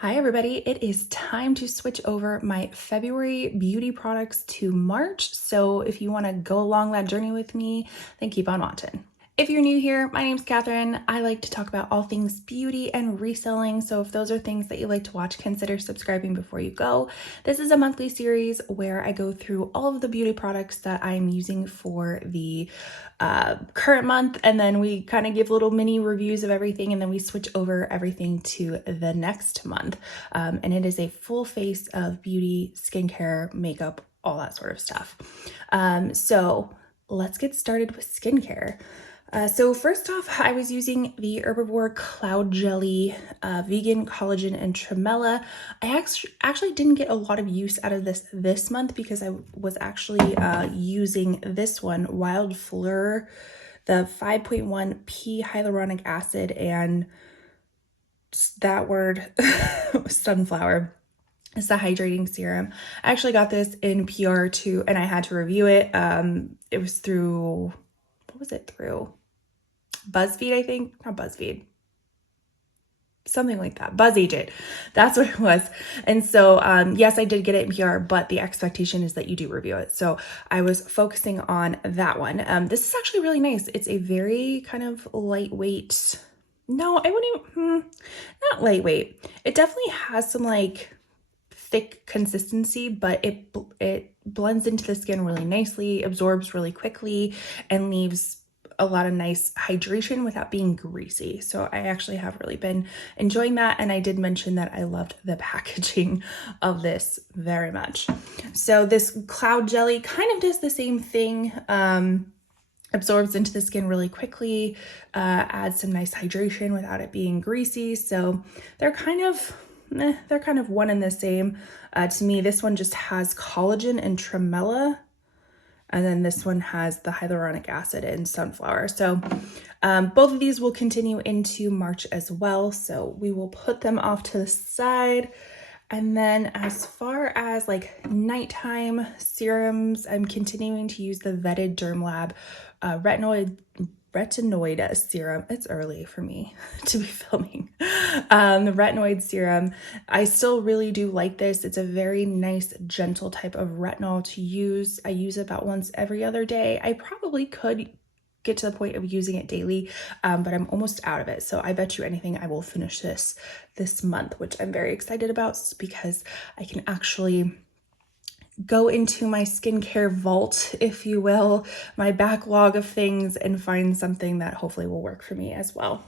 Hi everybody, it is time to switch over my February beauty products to March. So if you want to go along that journey with me, then keep on watching. If you're new here, my name's Catherine. I like to talk about all things beauty and reselling. So if those are things that you like to watch, consider subscribing before you go. This is a monthly series where I go through all of the beauty products that I'm using for the current month, and then we kind of give little mini reviews of everything, and then we switch over everything to the next month. And it is a full face of beauty, skincare, makeup, all that sort of stuff. So let's get started with skincare. So first off, I was using the Herbivore Cloud Jelly Vegan Collagen and Tremella. I actually didn't get a lot of use out of this month because I was actually using this one, Wild Fleur, the 5.1 P hyaluronic acid, and that word, sunflower. It's the hydrating serum. I actually got this in PR too, and I had to review it. It was through, what was it through? BuzzFeed, I think. Not BuzzFeed. Something like that. Buzz Agent. That's what it was. And so, yes, I did get it in PR, but the expectation is that you do review it. So I was focusing on that one. This is actually really nice. It's a very kind of lightweight. No, I wouldn't even, not lightweight. It definitely has some like thick consistency, but it blends into the skin really nicely, absorbs really quickly, and leaves a lot of nice hydration without being greasy. So I actually have really been enjoying that. And I did mention that I loved the packaging of this very much. So this Cloud Jelly kind of does the same thing. Absorbs into the skin really quickly, adds some nice hydration without it being greasy. So they're kind of one and the same. To me, this one just has collagen and tremella, and then this one has the hyaluronic acid and sunflower. So both of these will continue into March as well. So we will put them off to the side. And then as far as like nighttime serums, I'm continuing to use the vetted Derm Lab retinoid serum. It's early for me to be filming. The retinoid serum, I still really do like this. It's a very nice, gentle type of retinol to use. I use it about once every other day. I probably could get to the point of using it daily, but I'm almost out of it. So I bet you anything I will finish this month, which I'm very excited about because I can actually go into my skincare vault, if you will, my backlog of things, and find something that hopefully will work for me as well.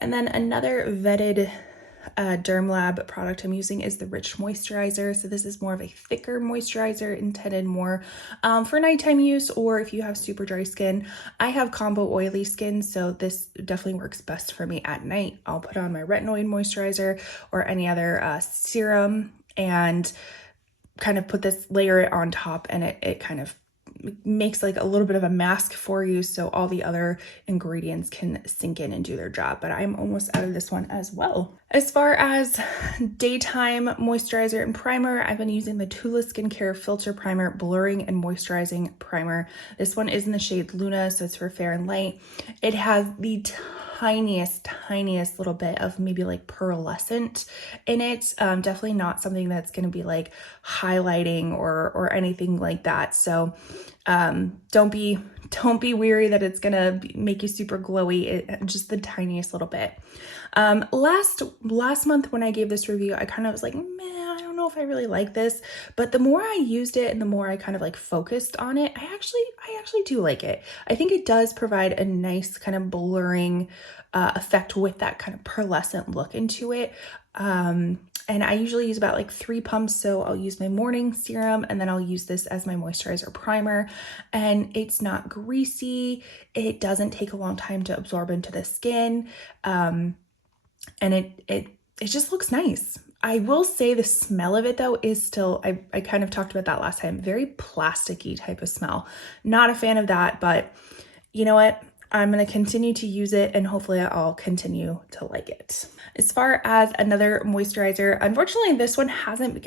And then another vetted Derm Lab product I'm using is the Rich Moisturizer. So this is more of a thicker moisturizer, intended more for nighttime use, or if you have super dry skin. I have combo oily skin, so this definitely works best for me at night. I'll put on my retinoid moisturizer or any other serum and kind of put this, layer it on top, and it kind of makes like a little bit of a mask for you so all the other ingredients can sink in and do their job. But I'm almost out of this one as well. As far as daytime moisturizer and primer, I've been using the Tula Skincare Filter Primer Blurring and Moisturizing Primer. This one is in the shade Luna, so it's for fair and light. It has the tiniest little bit of maybe like pearlescent in it. Definitely not something that's going to be like highlighting or anything like that. So don't be weary that it's gonna make you super glowy. Just the tiniest little bit. Last month when I gave this review, I kind of was like, man, I don't know if I really like this. But the more I used it and the more I kind of like focused on it, I actually do like it. I think it does provide a nice kind of blurring effect with that kind of pearlescent look into it. And I usually use about like 3 pumps. So I'll use my morning serum and then I'll use this as my moisturizer primer. And it's not greasy. It doesn't take a long time to absorb into the skin. And it just looks nice. I will say the smell of it though is still, I kind of talked about that last time, very plasticky type of smell. Not a fan of that, but you know what? I'm going to continue to use it and hopefully I'll continue to like it. As far as another moisturizer, unfortunately this one hasn't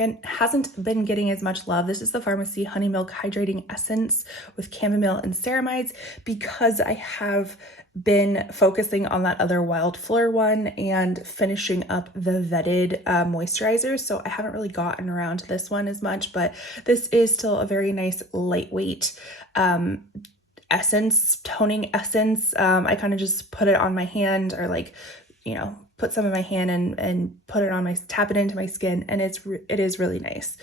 been getting as much love. This is the Pharmacy Honey Milk Hydrating Essence with chamomile and ceramides, because I have been focusing on that other Wildflower one and finishing up the vetted moisturizers. So I haven't really gotten around to this one as much, but this is still a very nice lightweight essence, toning essence. I kind of just put it on my hand, or like, put some in my hand and put it on tap it into my skin, and it is really nice.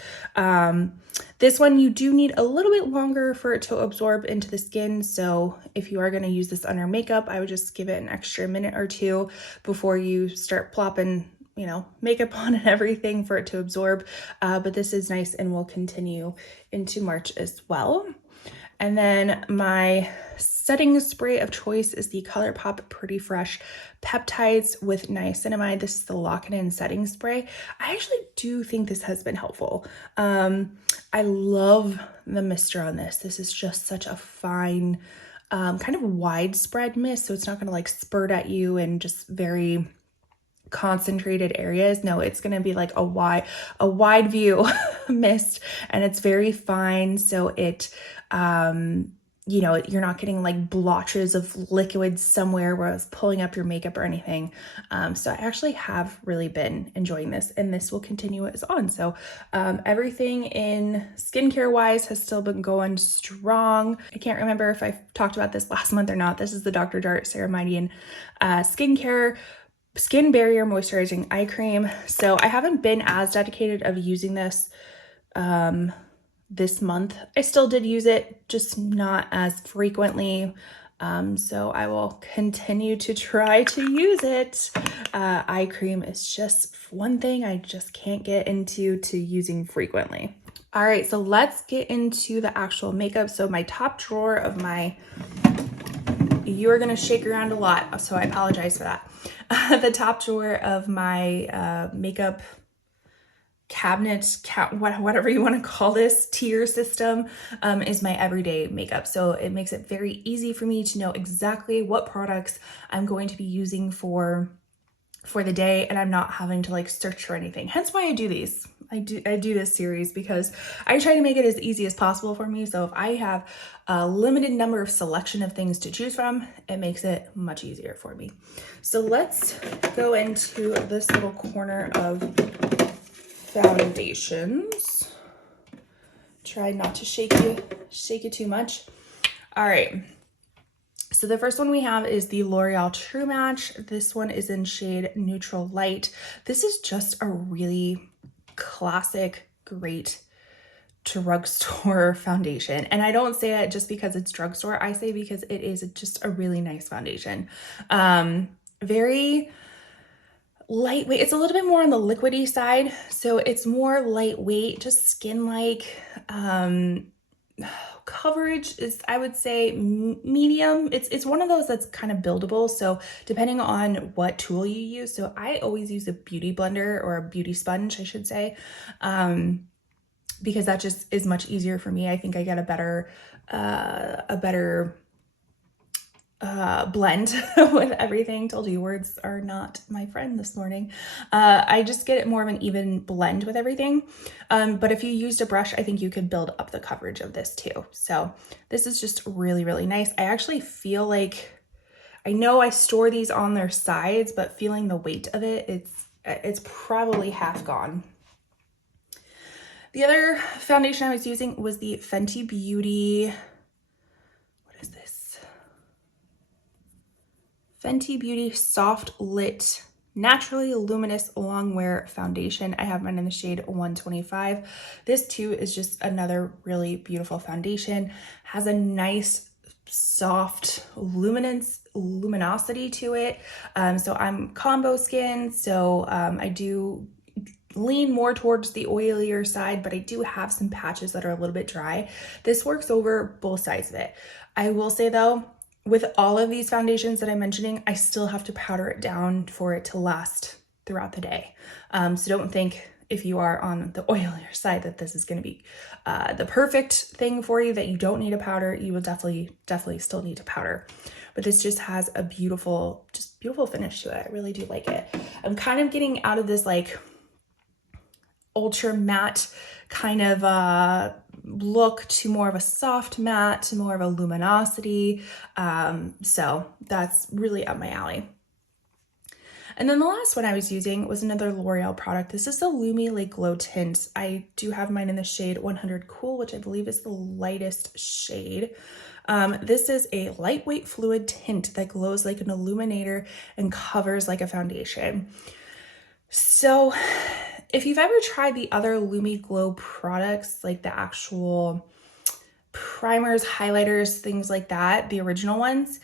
This one, you do need a little bit longer for it to absorb into the skin. So if you are going to use this under makeup, I would just give it an extra minute or two before you start plopping makeup on and everything for it to absorb. But this is nice and will continue into March as well. And then my setting spray of choice is the ColourPop Pretty Fresh Peptides with Niacinamide. This is the Lock It In setting spray. I actually do think this has been helpful. I love the mister on this. This is just such a fine, kind of widespread mist. So it's not going to like spurt at you and just very concentrated areas. No, it's going to be like a wide view mist, and it's very fine. So it, you're not getting like blotches of liquid somewhere where it's pulling up your makeup or anything. So I actually have really been enjoying this, and this will continue as on. So everything in skincare wise has still been going strong. I can't remember if I talked about this last month or not. This is the Dr. Jart Ceramide Skincare Skin Barrier Moisturizing Eye Cream. So I haven't been as dedicated of using this this month. I still did use it, just not as frequently. So I will continue to try to use it. Eye cream is just one thing I just can't get into to using frequently. All right, so let's get into the actual makeup. So my top drawer of you are going to shake around a lot, so I apologize for that. The top drawer of my makeup cabinet, whatever you want to call this tier system, is my everyday makeup. So it makes it very easy for me to know exactly what products I'm going to be using for the day, and I'm not having to like search for anything. Hence why I do these. I do this series because I try to make it as easy as possible for me. So if I have a limited number of selection of things to choose from, it makes it much easier for me. So let's go into this little corner of foundations. Try not to shake it too much. All right. So the first one we have is the L'Oreal True Match. This one is in shade Neutral Light. This is just a really classic, great drugstore foundation. And I don't say it just because it's drugstore. I say because it is just a really nice foundation. Very lightweight. It's a little bit more on the liquidy side. So it's more lightweight, just skin-like. Coverage is, I would say, medium. It's one of those that's kind of buildable. So depending on what tool you use. So I always use a beauty blender, or a beauty sponge, I should say, because that just is much easier for me. I think I get a better blend with everything. Told you words are not my friend this morning. I just get more of an even blend with everything. But if you used a brush, I think you could build up the coverage of this too. So this is just really, really nice. I actually feel like, I know I store these on their sides, but feeling the weight of it, it's probably half gone. The other foundation I was using was the Fenty Beauty, Fenty Beauty Soft Lit Naturally Luminous Long Wear Foundation. I have mine in the shade 125. This too is just another really beautiful foundation. Has a nice soft luminosity to it. So I'm combo skin, so I do lean more towards the oilier side, but I do have some patches that are a little bit dry. This works over both sides of it. I will say though, with all of these foundations that I'm mentioning, I still have to powder it down for it to last throughout the day. So don't think if you are on the oilier side that this is going to be the perfect thing for you, that you don't need a powder. You will definitely still need to powder. But this just has a beautiful finish to it. I really do like it. I'm kind of getting out of this like ultra matte kind of look to more of a soft matte, to more of a luminosity. So that's really up my alley. And then the last one I was using was another L'Oreal product. This is the Lumi Lake Glow Tint. I do have mine in the shade 100 Cool, which I believe is the lightest shade. This is a lightweight fluid tint that glows like an illuminator and covers like a foundation. So if you've ever tried the other Lumi Glow products, like the actual primers, highlighters, things like that, the original ones,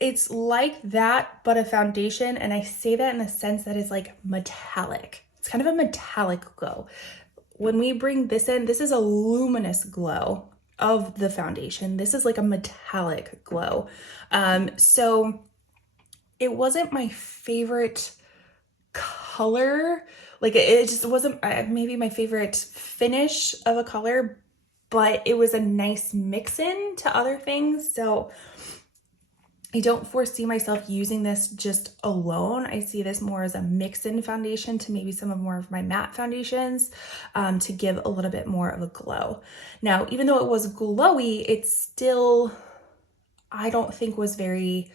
it's like that, but a foundation. And I say that in the sense that it's like metallic. It's kind of a metallic glow. When we bring this in, this is a luminous glow of the foundation. This is like a metallic glow. So it wasn't my favorite color. Like it just wasn't maybe my favorite finish of a color, but it was a nice mix in to other things. So I don't foresee myself using this just alone. I see this more as a mix-in foundation to maybe some of more of my matte foundations to give a little bit more of a glow. Now, even though it was glowy, it still, I don't think was very,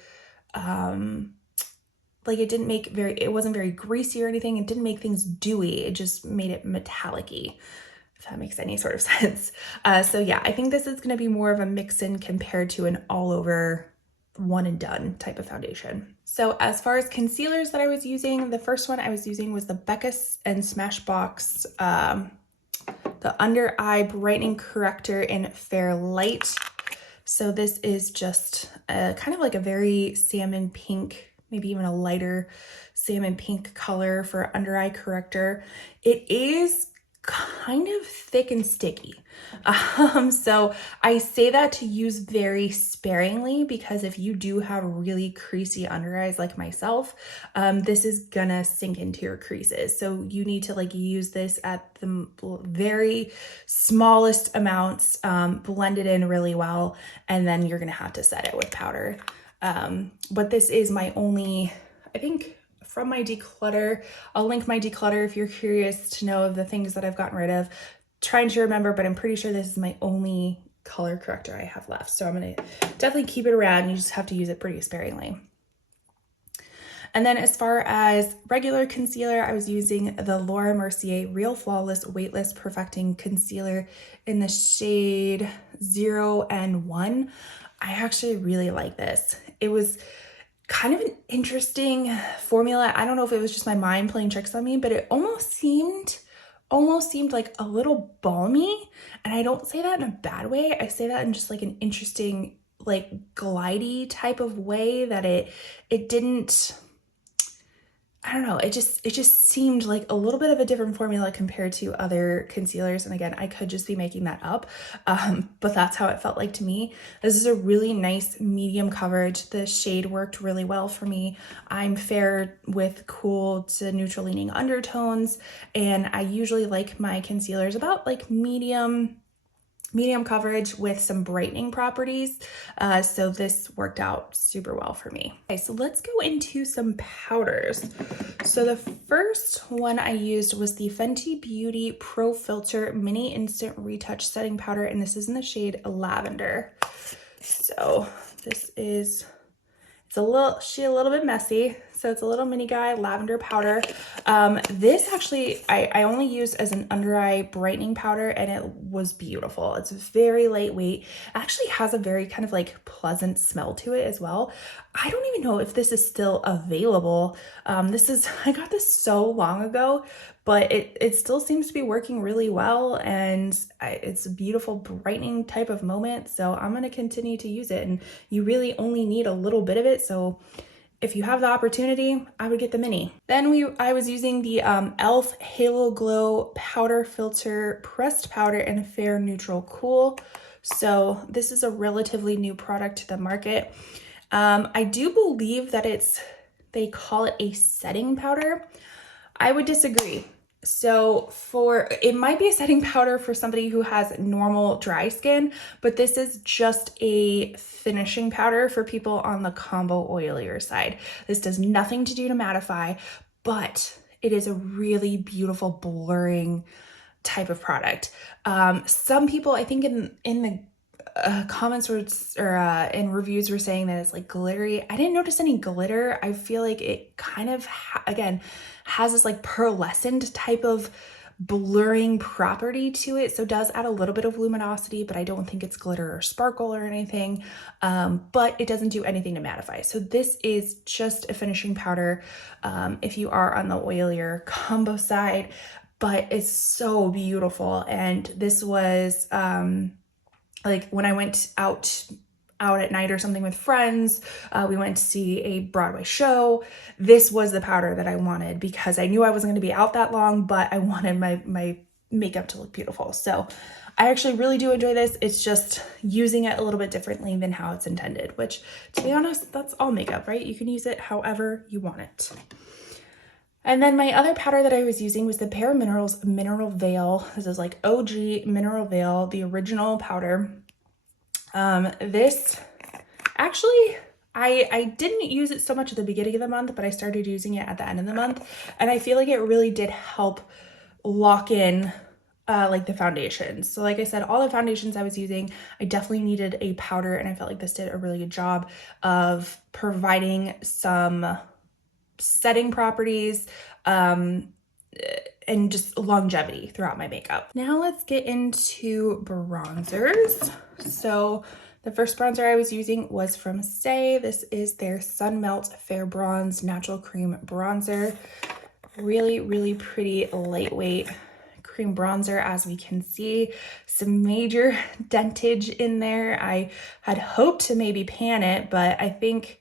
like it wasn't very greasy or anything. It didn't make things dewy. It just made it metallic-y, if that makes any sort of sense. So yeah, I think this is gonna be more of a mix-in compared to an all-over one and done type of foundation. So as far as concealers that I was using, the first one I was using was the Becca and Smashbox, the under eye brightening corrector in Fair Light. So this is just kind of like a very salmon pink, maybe even a lighter salmon pink color for under eye corrector. It is kind of thick and sticky. So I say that to use very sparingly, because if you do have really creasy under eyes like myself, this is gonna sink into your creases. So you need to like use this at the very smallest amounts, blend it in really well, and then you're gonna have to set it with powder. But this is my only, I think, from my declutter. I'll link my declutter if you're curious to know of the things that I've gotten rid of. Trying to remember, but I'm pretty sure this is my only color corrector I have left. So I'm gonna definitely keep it around. You just have to use it pretty sparingly. And then as far as regular concealer, I was using the Laura Mercier Real Flawless Weightless Perfecting Concealer in the shade 0 and 1. I actually really like this. It was kind of an interesting formula. I don't know if it was just my mind playing tricks on me, but it almost seemed like a little balmy. And I don't say that in a bad way. I say that in just like an interesting, like glidey type of way, that it didn't, I don't know, it just seemed like a little bit of a different formula compared to other concealers. And again, I could just be making that up, but that's how it felt like to me. This is a really nice medium coverage. The shade worked really well for me. I'm fair with cool to neutral leaning undertones, and I usually like my concealers about like medium coverage with some brightening properties. So this worked out super well for me. Okay, so let's go into some powders. So the first one I used was the Fenty Beauty Pro Filter Mini Instant Retouch Setting Powder, and this is in the shade Lavender. So this is, it's a little bit messy. So it's a little mini guy lavender powder. This actually, I only used as an under eye brightening powder, and it was beautiful. It's very lightweight. It actually has a very kind of like pleasant smell to it as well. I don't even know if this is still available. I got this so long ago, but it still seems to be working really well, and it's a beautiful brightening type of moment. So I'm going to continue to use it, and you really only need a little bit of it. So if you have the opportunity, I would get the mini. Then I was using the e.l.f. Halo Glow Powder Filter Pressed Powder in Fair Neutral Cool. So this is a relatively new product to the market. I do believe that it's they call it a setting powder. I would disagree. So it might be a setting powder for somebody who has normal dry skin, but this is just a finishing powder for people on the combo oilier side. This does nothing to do to mattify, but it is a really beautiful blurring type of product. Some people, I think in the comments or in reviews were saying that it's like glittery. I didn't notice any glitter. I feel like it kind of again has this like pearlescent type of blurring property to it, so it does add a little bit of luminosity, but I don't think it's glitter or sparkle or anything. But it doesn't do anything to mattify. So this is just a finishing powder if you are on the oilier combo side, but it's so beautiful. And this was like when I went out at night or something with friends, we went to see a Broadway show. This was the powder that I wanted because I knew I wasn't going to be out that long, but I wanted my makeup to look beautiful. So I actually really do enjoy this. It's just using it a little bit differently than how it's intended, which, to be honest, that's all makeup, right? You can use it however you want it. And then my other powder that I was using was the Bare Minerals Mineral Veil. This is like OG Mineral Veil, the original powder. This actually, I didn't use it so much at the beginning of the month, but I started using it at the end of the month. And I feel like it really did help lock in like the foundations. So like I said, all the foundations I was using, I definitely needed a powder, and I felt like this did a really good job of providing some setting properties and just longevity throughout my makeup. Now let's get into bronzers. So the first bronzer I was using was from msha. This is their Sun Melt Fair Bronze Natural Cream Bronzer. Really, really pretty lightweight cream bronzer. As we can see, some major dentage in there. I had hoped to maybe pan it, but I think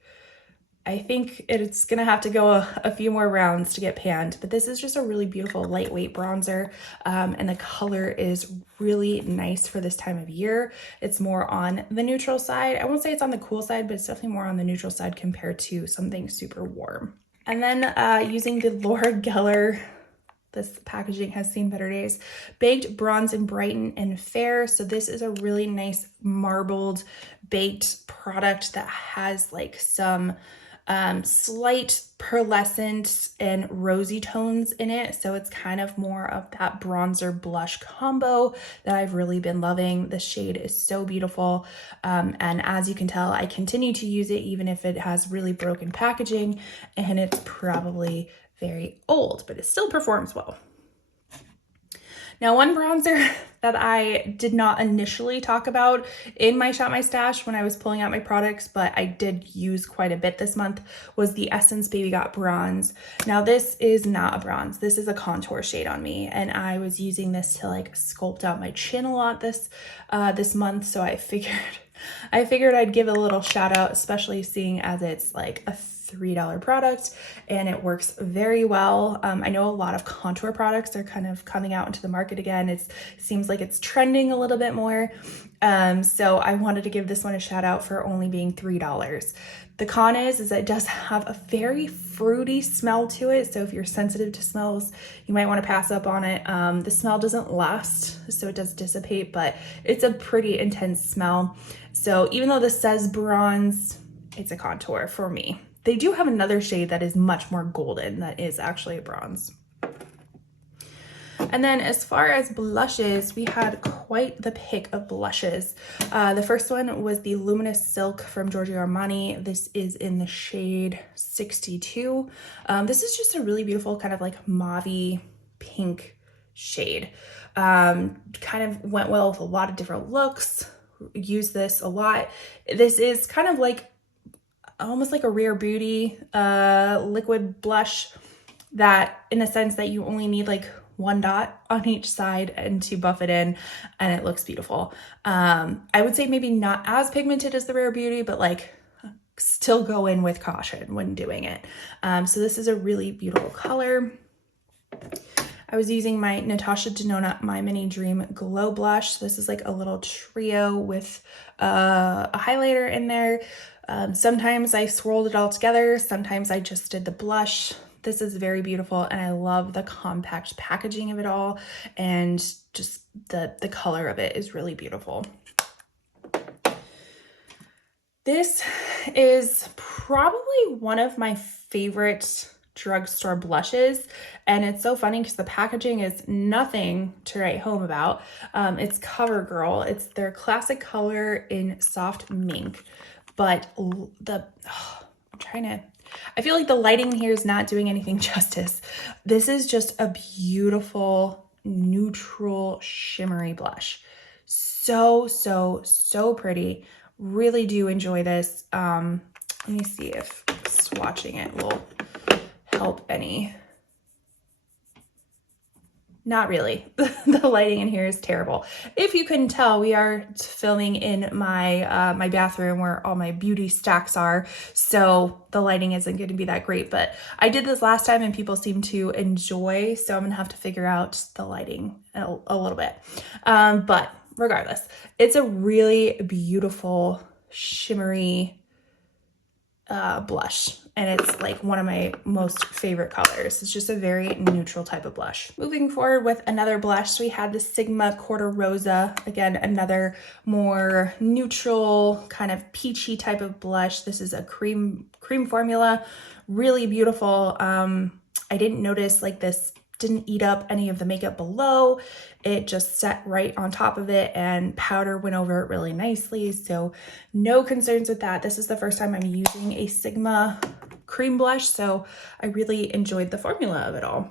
it's gonna have to go a few more rounds to get panned, but this is just a really beautiful lightweight bronzer, and the color is really nice for this time of year. It's more on the neutral side. I won't say it's on the cool side, but it's definitely more on the neutral side compared to something super warm. And then using the Laura Geller, this packaging has seen better days, Baked Bronze and Brighten and Fair. So this is a really nice marbled baked product that has like some slight pearlescent and rosy tones in it. So it's kind of more of that bronzer blush combo that I've really been loving. The shade is so beautiful. And as you can tell, I continue to use it even if it has really broken packaging and it's probably very old, but it still performs well. Now, one bronzer that I did not initially talk about in my Shop My Stash when I was pulling out my products, but I did use quite a bit this month, was the Essence Baby Got Bronze. Now, this is not a bronze. This is a contour shade on me, and I was using this to like sculpt out my chin a lot this month, so I figured I'd give a little shout out, especially seeing as it's like a $3 product and it works very well. I know a lot of contour products are kind of coming out into the market again. It seems like it's trending a little bit more. So I wanted to give this one a shout out for only being $3. The con is that it does have a very fruity smell to it. So if you're sensitive to smells, you might want to pass up on it. The smell doesn't last, so it does dissipate, but it's a pretty intense smell. So even though this says bronze, it's a contour for me. They do have another shade that is much more golden that is actually a bronze. And then as far as blushes, we had quite the pick of blushes. The first one was the Luminous Silk from Giorgio Armani. This is in the shade 62. This is just a really beautiful kind of like mauve-y pink shade. Kind of went well with a lot of different looks. Use this a lot. This is kind of like almost like a Rare Beauty liquid blush, that in the sense that you only need like one dot on each side and to buff it in, and it looks beautiful. I would say maybe not as pigmented as the Rare Beauty, but like still go in with caution when doing it. So this is a really beautiful color. I was using my Natasha Denona My Mini Dream Glow Blush. This is like a little trio with a highlighter in there. Sometimes I swirled it all together. Sometimes I just did the blush. This is very beautiful, and I love the compact packaging of it all, and just the color of it is really beautiful. This is probably one of my favorite drugstore blushes, and it's so funny because the packaging is nothing to write home about. It's CoverGirl. It's their classic color in soft mink, but I feel like the lighting here is not doing anything justice. This is just a beautiful, neutral, shimmery blush. So pretty. Really do enjoy this. Let me see if swatching it will help any. Not really. The lighting in here is terrible. If you couldn't tell, we are filming in my my bathroom where all my beauty stacks are, so the lighting isn't going to be that great, but I did this last time and people seem to enjoy, so I'm gonna have to figure out the lighting a little bit. But regardless, it's a really beautiful shimmery blush, and it's like one of my most favorite colors. It's just a very neutral type of blush. Moving forward with another blush, we had the Sigma Quarter Rosa. Again, another more neutral, kind of peachy type of blush. This is a cream formula, really beautiful. I didn't notice like this didn't eat up any of the makeup below. It just set right on top of it, and powder went over it really nicely. So no concerns with that. This is the first time I'm using a Sigma cream blush, so I really enjoyed the formula of it all.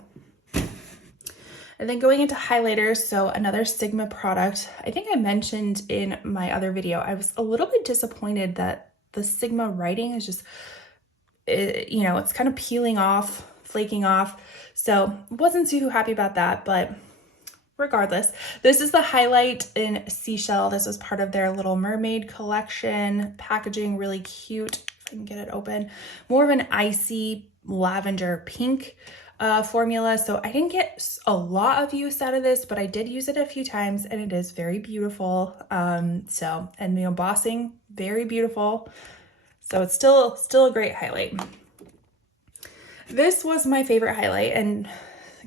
And then going into highlighters, so another Sigma product. I think I mentioned in my other video, I was a little bit disappointed that the Sigma writing is just, you know, it's kind of peeling off, flaking off. So wasn't too happy about that, but regardless, this is the highlight in Seashell. This was part of their Little Mermaid collection. Packaging really cute. If I can get it open. More of an icy lavender pink formula. So I didn't get a lot of use out of this, but I did use it a few times, and it is very beautiful. And the embossing, very beautiful. So it's still a great highlight. This was my favorite highlight and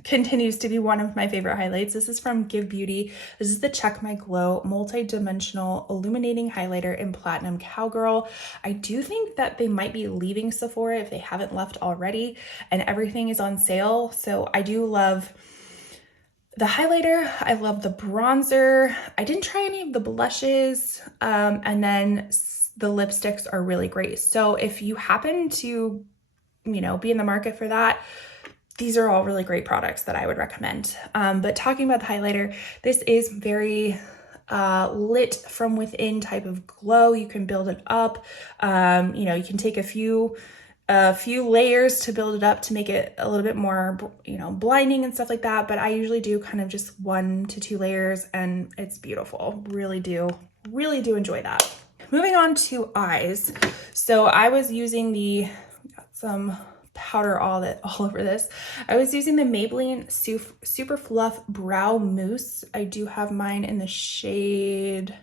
continues to be one of my favorite highlights. This is from Give Beauty. This is the Check My Glow Multi-Dimensional Illuminating Highlighter in Platinum Cowgirl. I do think that they might be leaving Sephora if they haven't left already, and everything is on sale. So I do love the highlighter. I love the bronzer. I didn't try any of the blushes, and then the lipsticks are really great. So if you happen to, you know, be in the market for that, these are all really great products that I would recommend. But talking about the highlighter, this is very lit from within type of glow. You can build it up. You know, you can take a few layers to build it up to make it a little bit more, you know, blinding and stuff like that. But I usually do kind of just 1 to 2 layers, and it's beautiful. Really do enjoy that. Moving on to eyes. So I was using got some powder all over this. I was using the Maybelline Super Fluff Brow Mousse. I do have mine in the shade,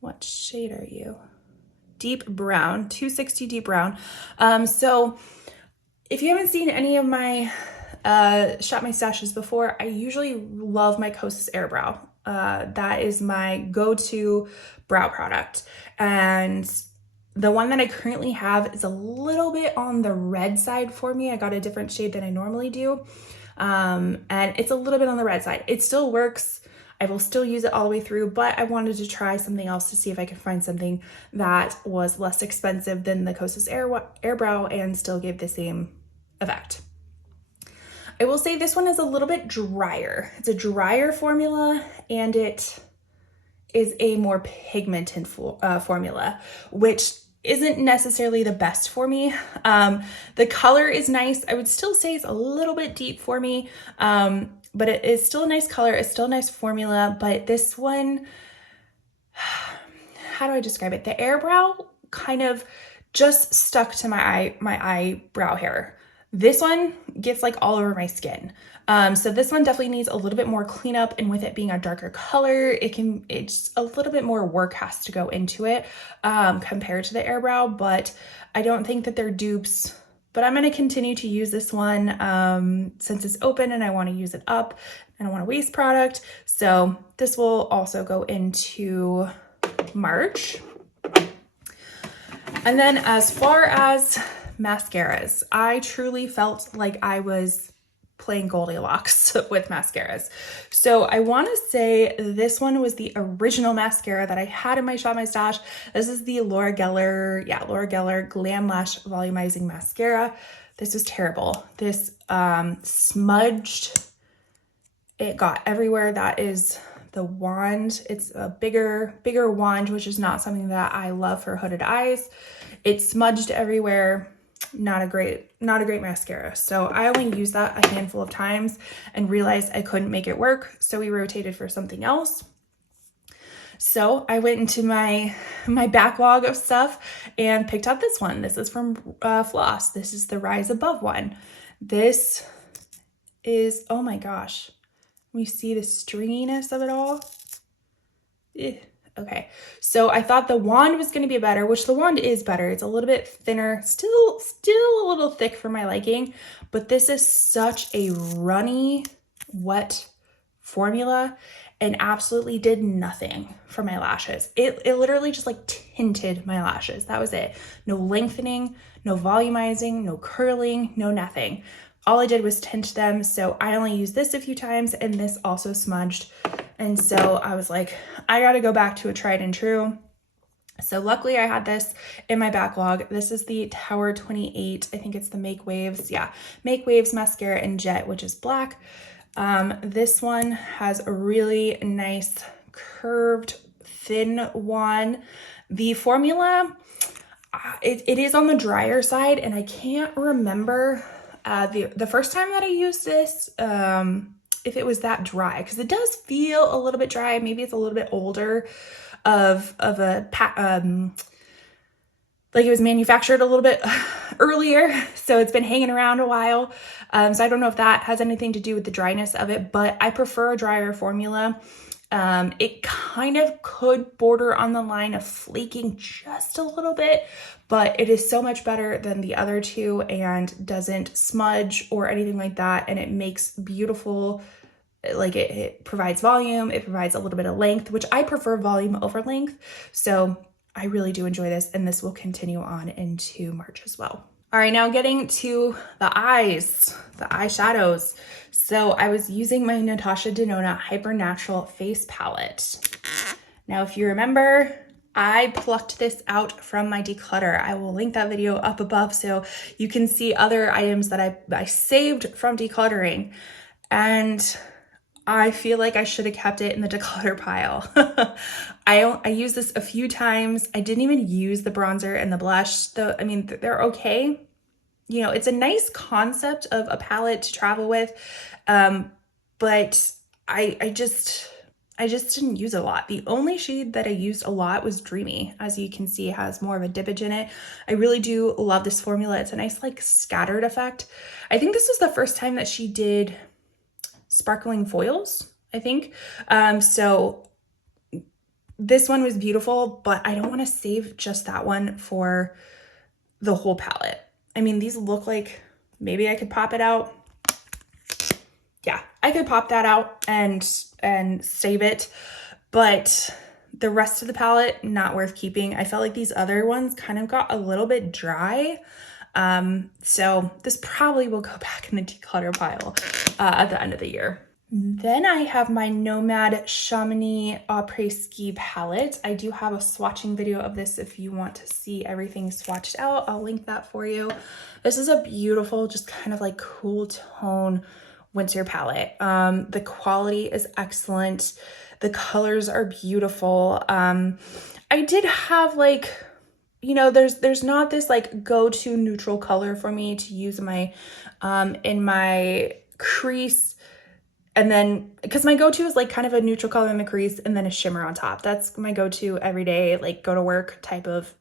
what shade are you? Deep Brown, 260 Deep Brown. So if you haven't seen any of my Shop My Stashes before, I usually love my Kosas Air Brow. That is my go-to brow product. And the one that I currently have is a little bit on the red side for me. I got a different shade than I normally do. And it's a little bit on the red side. It still works. I will still use it all the way through, but I wanted to try something else to see if I could find something that was less expensive than the Kosas Air Brow and still gave the same effect. I will say this one is a little bit drier. It's a drier formula, and it is a more pigmented formula, which isn't necessarily the best for me. The color is nice. I would still say it's a little bit deep for me, but it is still a nice color. It's still a nice formula, but this one, how do I describe it? The Air Brow kind of just stuck to my eyebrow hair. This one gets like all over my skin. So this one definitely needs a little bit more cleanup, and with it being a darker color, it's a little bit more work has to go into it compared to the Airbrow, but I don't think that they're dupes. But I'm going to continue to use this one since it's open and I want to use it up and I want to waste product. So this will also go into March. And then as far as mascaras, I truly felt like I was playing Goldilocks with mascaras. So I want to say this one was the original mascara that I had in my Shop My Stash. This is the Laura Geller Glam Lash Volumizing Mascara. This was terrible. This smudged. It got everywhere. That is the wand. It's a bigger wand, which is not something that I love for hooded eyes. It smudged everywhere. Not a great mascara. So I only used that a handful of times and realized I couldn't make it work. So we rotated for something else. So I went into my backlog of stuff and picked up this one. This is from Floss. This is the Rise Above one. This is, oh my gosh. We see the stringiness of it all. Okay, so I thought the wand was going to be better, which the wand is better. It's a little bit thinner, still a little thick for my liking, but this is such a runny, wet formula and absolutely did nothing for my lashes. It literally just like tinted my lashes. That was it. No lengthening, no volumizing, no curling, no nothing. All I did was tint them. So I only used this a few times and this also smudged. And so I was like, I got to go back to a tried and true. So luckily I had this in my backlog. This is the Tower 28. I think it's the Make Waves. Yeah. Make Waves mascara in jet, which is black. This one has a really nice curved thin one. The formula, it is on the drier side and I can't remember the first time that I used this, if it was that dry, because it does feel a little bit dry. Maybe it's a little bit older of a like it was manufactured a little bit earlier, so it's been hanging around a while. So I don't know if that has anything to do with the dryness of it, but I prefer a drier formula. It kind of could border on the line of flaking just a little bit, but it is so much better than the other two and doesn't smudge or anything like that. And it makes beautiful, like it provides volume, it provides a little bit of length, which I prefer volume over length. So I really do enjoy this, and this will continue on into March as well. All right, now getting to the eyes, the eyeshadows. So I was using my Natasha Denona Hyper Natural Face Palette. Now, if you remember, I plucked this out from my declutter. I will link that video up above so you can see other items that I saved from decluttering. And I feel like I should have kept it in the declutter pile. I used this a few times. I didn't even use the bronzer and the blush, though. I mean, they're okay. You know, it's a nice concept of a palette to travel with, but I just didn't use it a lot. The only shade that I used a lot was Dreamy. As you can see, it has more of a dippage in it. I really do love this formula. It's a nice like scattered effect. I think this was the first time that she did sparkling foils, I think. So this one was beautiful, but I don't want to save just that one for the whole palette. I mean, these look like maybe I could pop it out. Yeah, I could pop that out and save it, but the rest of the palette, not worth keeping. I felt like these other ones kind of got a little bit dry. So this probably will go back in the declutter pile at the end of the year. Then I have my Nomad Chamonix Après-Ski palette. I do have a swatching video of this if you want to see everything swatched out. I'll link that for you. This is a beautiful, just kind of like cool tone winter palette. The quality is excellent. The colors are beautiful. I did have like, you know, there's not this like go-to neutral color for me to use in my crease. And then, because my go-to is like kind of a neutral color in the crease and then a shimmer on top. That's my go-to everyday, like go to work type of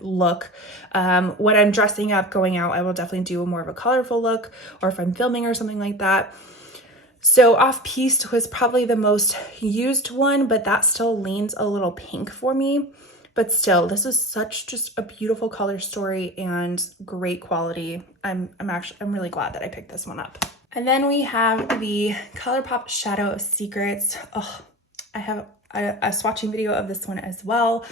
look. When I'm dressing up, going out, I will definitely do more of a colorful look, or if I'm filming or something like that. So Off Piste was probably the most used one, but that still leans a little pink for me. But still, this is such just a beautiful color story and great quality. I'm really glad that I picked this one up. And then we have the ColourPop Shadow of Secrets. Oh, I have a swatching video of this one as well.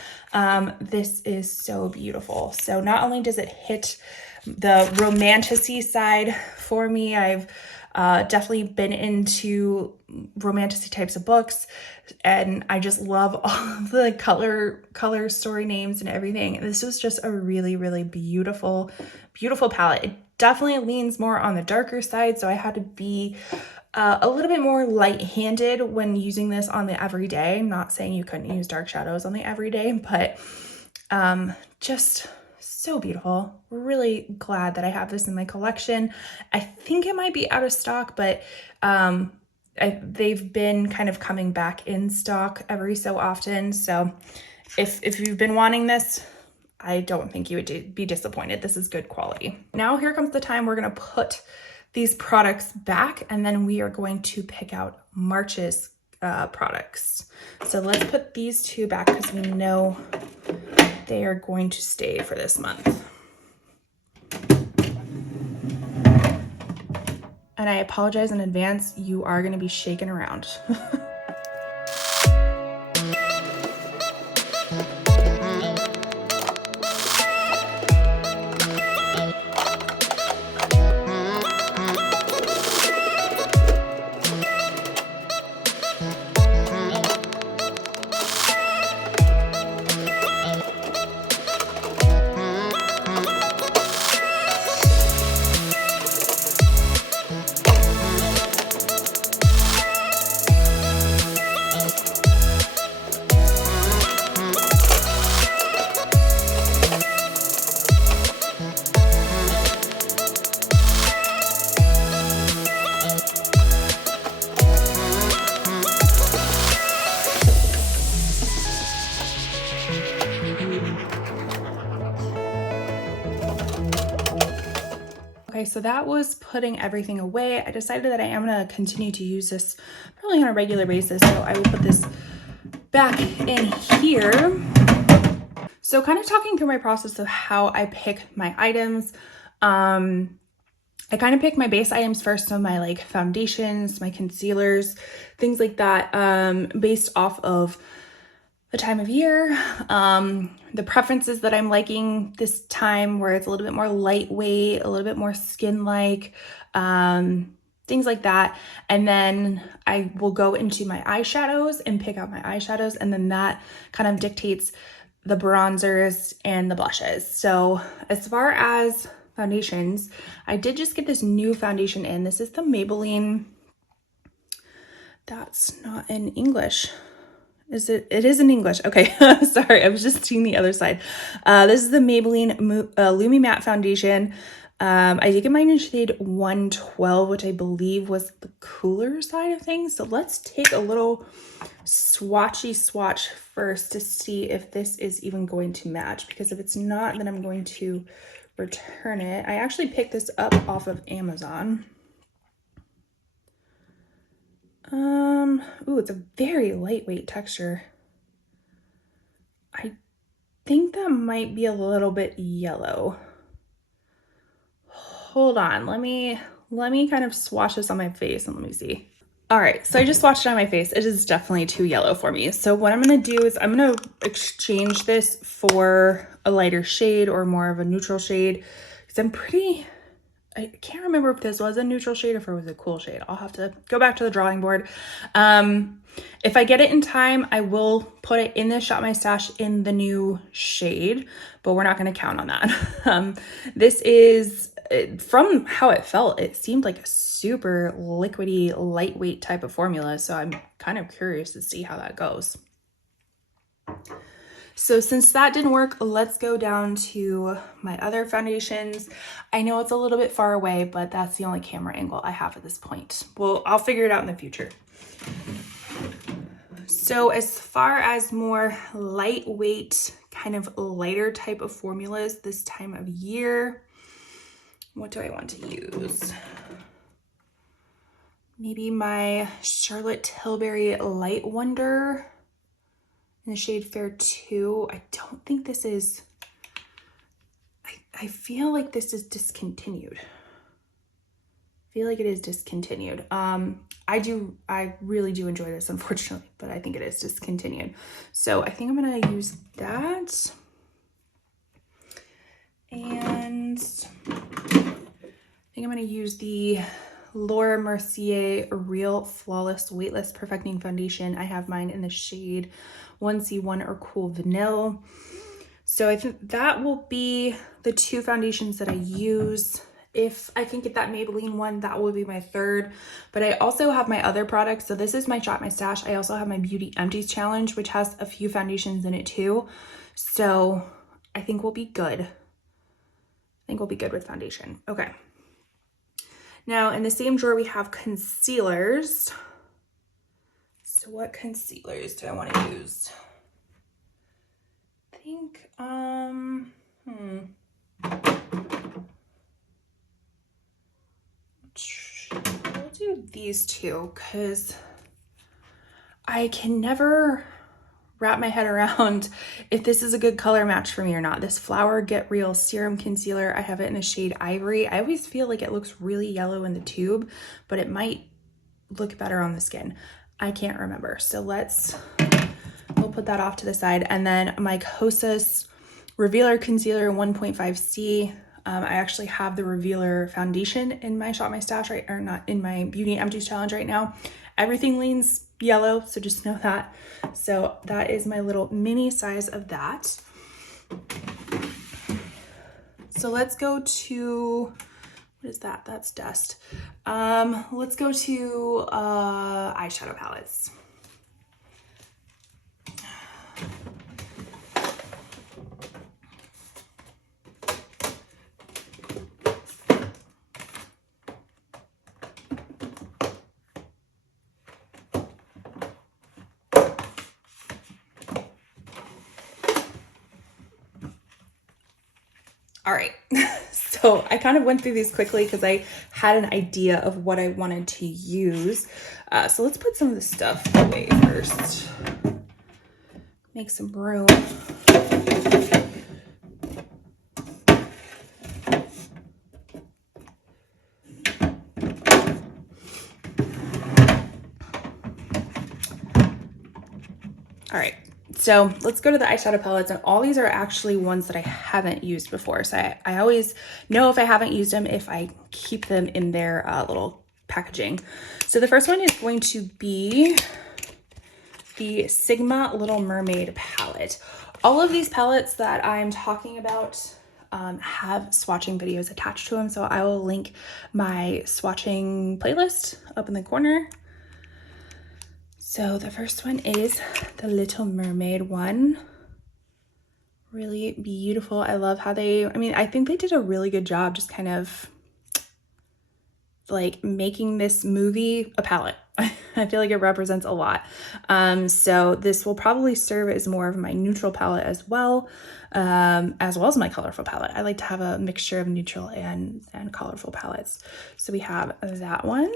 This is so beautiful. So not only does it hit the romantic-y side for me, I've definitely been into romantic types of books, and I just love all the color story names and everything. This was just a really, really beautiful palette. It definitely leans more on the darker side, so I had to be a little bit more light-handed when using this on the everyday. I'm not saying you couldn't use dark shadows on the everyday, but just so beautiful. Really glad that I have this in my collection. I think it might be out of stock, but they've been kind of coming back in stock every so often. So if you've been wanting this, I don't think you would be disappointed. This is good quality. Now here comes the time we're gonna put these products back, and then we are going to pick out March's products. So let's put these two back because we know they are going to stay for this month. And I apologize in advance, you are going to be shaken around. Okay, so that was putting everything away. I decided that I am gonna continue to use this probably on a regular basis, so I will put this back in here. So kind of talking through my process of how I pick my items. I kind of pick my base items first, so my like foundations, my concealers, things like that, based off of the time of year, the preferences that I'm liking this time, where it's a little bit more lightweight, a little bit more skin-like, things like that. And then I will go into my eyeshadows and pick out my eyeshadows, and then that kind of dictates the bronzers and the blushes. So as far as foundations, I did just get this new foundation in. This is the Maybelline, that's not in English. Is it? It is in English. Okay, sorry, I was just seeing the other side. This is the Maybelline Lumi Matte Foundation. I did get mine in shade 112, which I believe was the cooler side of things. So let's take a little swatch first to see if this is even going to match, because if it's not, then I'm going to return it. I actually picked this up off of Amazon. Ooh, it's a very lightweight texture. I think that might be a little bit yellow. Hold on, let me kind of swatch this on my face and let me see. All right, so I just swatched it on my face. It is definitely too yellow for me. So what I'm gonna do is I'm gonna exchange this for a lighter shade or more of a neutral shade, because I can't remember if this was a neutral shade or if it was a cool shade. I'll have to go back to the drawing board. If I get it in time, I will put it in the Shop My Stash in the new shade, but we're not going to count on that. This is, from how it felt, it seemed like a super liquidy, lightweight type of formula. So I'm kind of curious to see how that goes. So since that didn't work, let's go down to my other foundations. I know it's a little bit far away, but that's the only camera angle I have at this point. Well, I'll figure it out in the future. So as far as more lightweight kind of lighter type of formulas this time of year. What do I want to use? Maybe my Charlotte Tilbury Light Wonder in the shade Fair 2. I don't think this is, I feel like this is discontinued. I feel like it is discontinued. I really do enjoy this, unfortunately, but I think it is discontinued. So I think I'm gonna use that. And I think I'm gonna use the Laura Mercier Real Flawless Weightless Perfecting Foundation. I have mine in the shade 1C1 or Cool Vanilla. So I think that will be the two foundations that I use. If I can get that Maybelline one, that will be my third. But I also have my other products. So this is my Shop My Stash. I also have my Beauty Empties Challenge, which has a few foundations in it too. So I think we'll be good. I think we'll be good with foundation. Okay. Now in the same drawer, we have concealers. So what concealers do I want to use? I think, We'll do these two because I can never wrap my head around if this is a good color match for me or not. This Flower Get Real Serum Concealer, I have it in the shade Ivory. I always feel like it looks really yellow in the tube, but it might look better on the skin. I can't remember. So we'll put that off to the side. And then my Kosas Revealer Concealer 1.5C. I actually have the Revealer foundation in my Shop My Stash, right? Or not in my Beauty Empties Challenge right now. Everything leans yellow, so just know that. So that is my little mini size of that. So let's go to, what is that? That's dust. Let's go to eyeshadow palettes. All right, so I kind of went through these quickly because I had an idea of what I wanted to use. So let's put some of this stuff away first. Make some room. All right. So let's go to the eyeshadow palettes, and all these are actually ones that I haven't used before. So I always know if I haven't used them if I keep them in their little packaging. So the first one is going to be the Sigma Little Mermaid palette. All of these palettes that I'm talking about have swatching videos attached to them. So I will link my swatching playlist up in the corner. So the first one is the Little Mermaid one. Really beautiful. I love how I think they did a really good job just kind of like making this movie a palette. I feel like it represents a lot. So this will probably serve as more of my neutral palette as well as my colorful palette. I like to have a mixture of neutral and colorful palettes. So we have that one.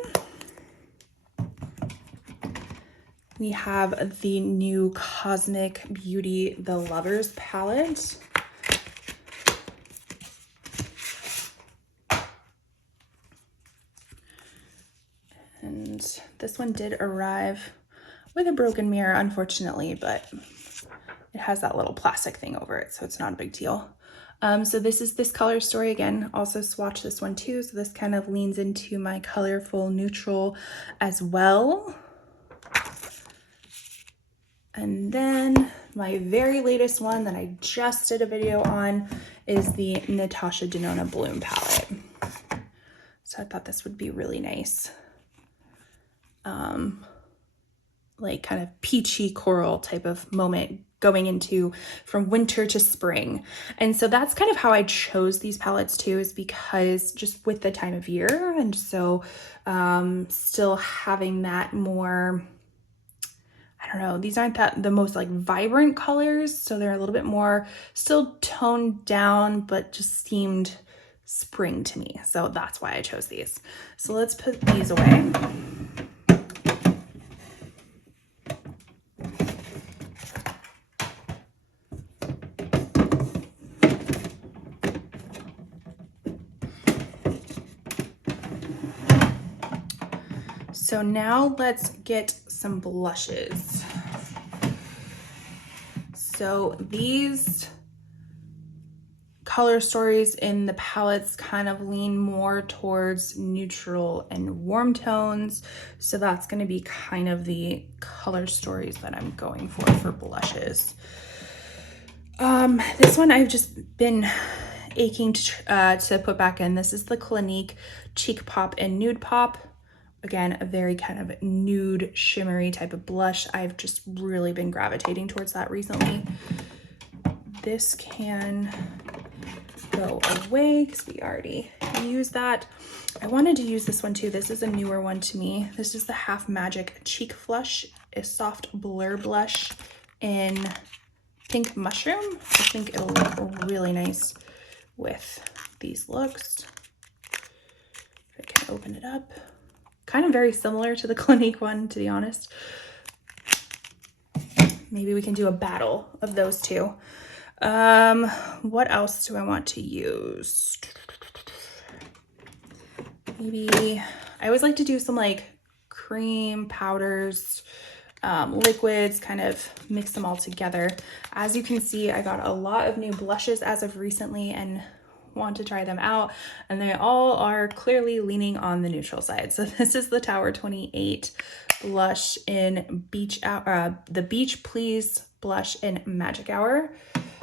We have the new Cosmic Beauty The Lovers palette. And this one did arrive with a broken mirror, unfortunately, but it has that little plastic thing over it, so it's not a big deal. So this is this color story again. Also swatch this one too, so this kind of leans into my colorful neutral as well. And then my very latest one that I just did a video on is the Natasha Denona Bloom palette. So I thought this would be really nice. Like kind of peachy coral type of moment going into from winter to spring. And so that's kind of how I chose these palettes too, is because just with the time of year, and so still having that more, I don't know, these aren't the most like vibrant colors, so they're a little bit more still toned down, but just seemed spring to me. So that's why I chose these. So let's put these away. So now let's get some blushes. So these color stories in the palettes kind of lean more towards neutral and warm tones. So that's going to be kind of the color stories that I'm going for blushes. This one I've just been aching to put back in. This is the Clinique Cheek Pop and Nude Pop. Again, a very kind of nude, shimmery type of blush. I've just really been gravitating towards that recently. This can go away because we already used that. I wanted to use this one too. This is a newer one to me. This is the Half Magic Cheek Flush, a soft blur blush in Pink Mushroom. I think it'll look really nice with these looks. If I can open it up. Kind of very similar to the Clinique one, to be honest. Maybe we can do a battle of those two. What else do I want to use? Maybe I always like to do some like cream powders, liquids, kind of mix them all together. As you can see, I got a lot of new blushes as of recently and want to try them out, and they all are clearly leaning on the neutral side. So this is the Tower 28 blush in the Beach Please blush in Magic Hour.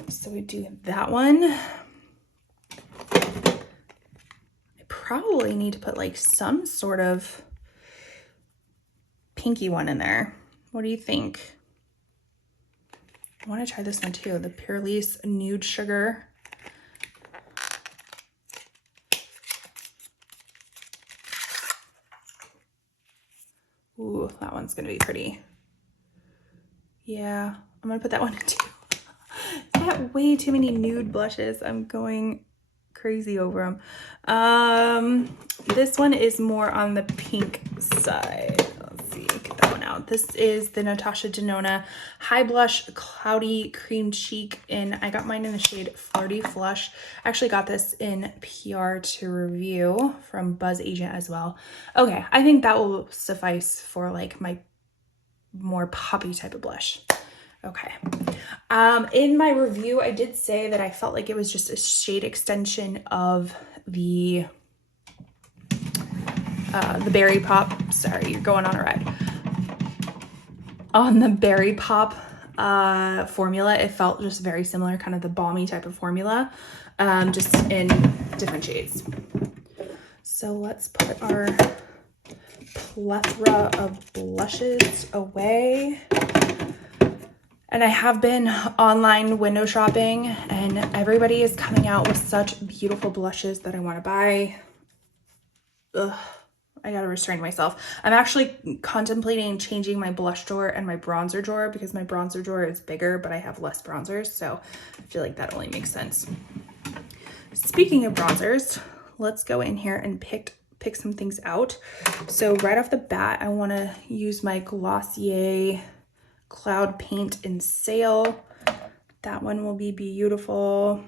So we do that one. I probably need to put like some sort of pinky one in there. What do you think? I want to try this one too, the Purlisse Nude Sugar. Ooh, that one's gonna be pretty. Yeah, I'm gonna put that one in too. I got way too many nude blushes. I'm going crazy over them. This one is more on the pink side. Let's see, get that one out. This is the Natasha Denona High Blush Cloudy Cream Cheek, and I got mine in the shade Flirty Flush. I actually got this in PR to review from Buzz Agent as well. Okay, I think that will suffice for like my more poppy type of blush. Okay. In my review, I did say that I felt like it was just a shade extension of the Berry Pop. Sorry, you're going on a ride. On the Berry Pop formula, it felt just very similar, kind of the balmy type of formula, just in different shades. So let's put our plethora of blushes away. And I have been online window shopping, and everybody is coming out with such beautiful blushes that I want to buy. Ugh, I gotta restrain myself. I'm actually contemplating changing my blush drawer and my bronzer drawer because my bronzer drawer is bigger, but I have less bronzers, so I feel like that only makes sense. Speaking of bronzers, let's go in here and pick some things out. So right off the bat, I want to use my Glossier Cloud Paint in Sail. That one will be beautiful.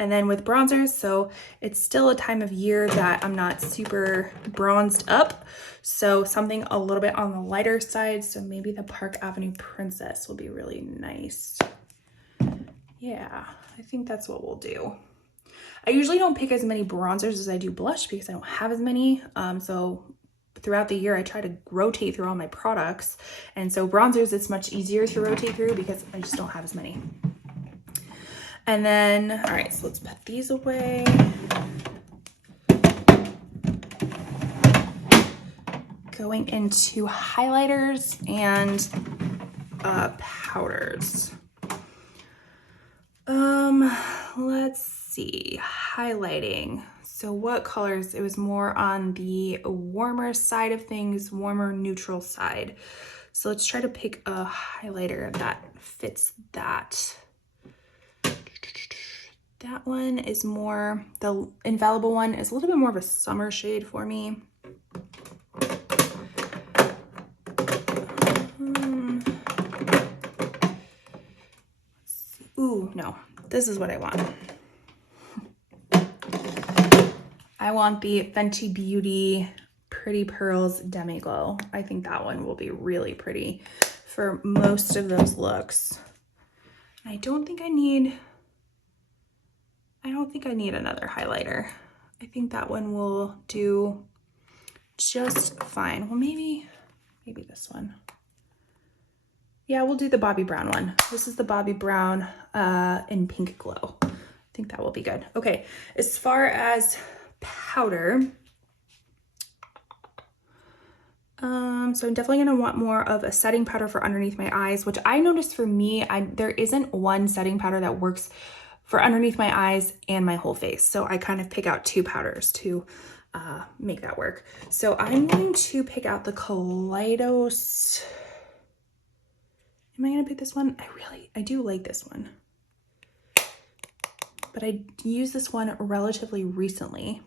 And then with bronzers, so it's still a time of year that I'm not super bronzed up, so something a little bit on the lighter side. So maybe the Park Avenue Princess will be really nice. Yeah, I think that's what we'll do. I usually don't pick as many bronzers as I do blush because I don't have as many. So throughout the year, I try to rotate through all my products. And so bronzers, it's much easier to rotate through because I just don't have as many. And then, all right, so let's put these away. Going into highlighters and powders. Let's see, highlighting. So what colors? It was more on the warmer side of things, warmer neutral side. So let's try to pick a highlighter that fits that. That one is more, the Infallible one is a little bit more of a summer shade for me. Ooh, no, this is what I want. I want the Fenty Beauty Pretty Pearls Demi Glow. I think that one will be really pretty for most of those looks. I don't think I need another highlighter. I think that one will do just fine. Well, maybe this one. Yeah, we'll do the Bobbi Brown one. This is the Bobbi Brown in Pink Glow. I think that will be good. Okay, as far as powder, so I'm definitely gonna want more of a setting powder for underneath my eyes, which I noticed for me, there isn't one setting powder that works for underneath my eyes and my whole face. So I kind of pick out two powders to make that work. So I'm going to pick out the Kaleidos. Am I gonna pick this one? I do like this one, but I used this one relatively recently.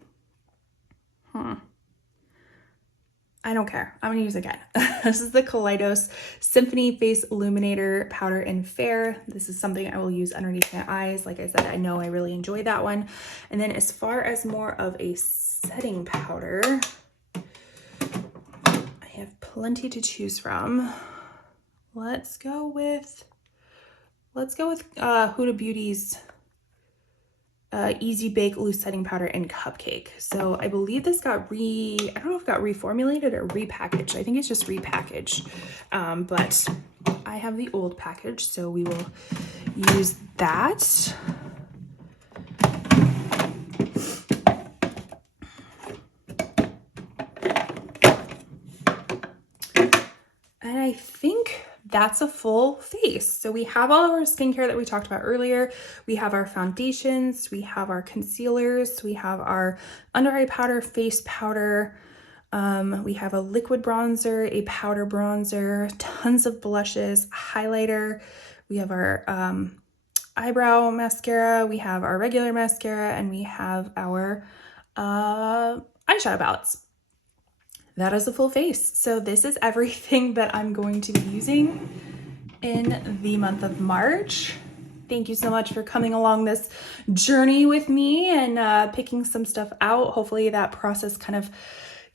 I don't care. I'm gonna use it again. This is the Kaleidos Symphony Face Illuminator Powder in Fair. This is something I will use underneath my eyes. Like I said, I know I really enjoy that one. And then as far as more of a setting powder, I have plenty to choose from. Let's go with Huda Beauty's Easy Bake Loose Setting Powder in Cupcake. So I believe this got I don't know if it got reformulated or repackaged. I think it's just repackaged. But I have the old package, so we will use that. And I think that's a full face. So we have all of our skincare that we talked about earlier. We have our foundations, we have our concealers, we have our under eye powder, face powder. We have a liquid bronzer, a powder bronzer, tons of blushes, highlighter. We have our eyebrow mascara, we have our regular mascara, and we have our eyeshadow palettes. That is a full face. So this is everything that I'm going to be using in the month of March. Thank you so much for coming along this journey with me and picking some stuff out. Hopefully that process kind of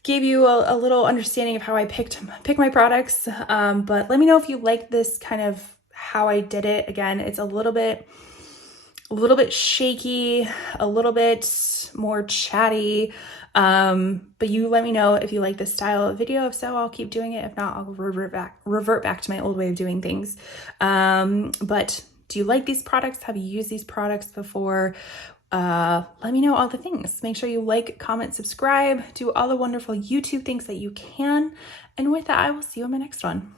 gave you a little understanding of how I pick my products. But let me know if you like this kind of how I did it. Again, it's a little bit shaky, a little bit more chatty. But you let me know if you like this style of video. If so, I'll keep doing it. If not, I'll revert back to my old way of doing things. But do you like these products? Have you used these products before? Let me know all the things. Make sure you like, comment, subscribe, do all the wonderful YouTube things that you can. And with that, I will see you on my next one.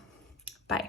Bye.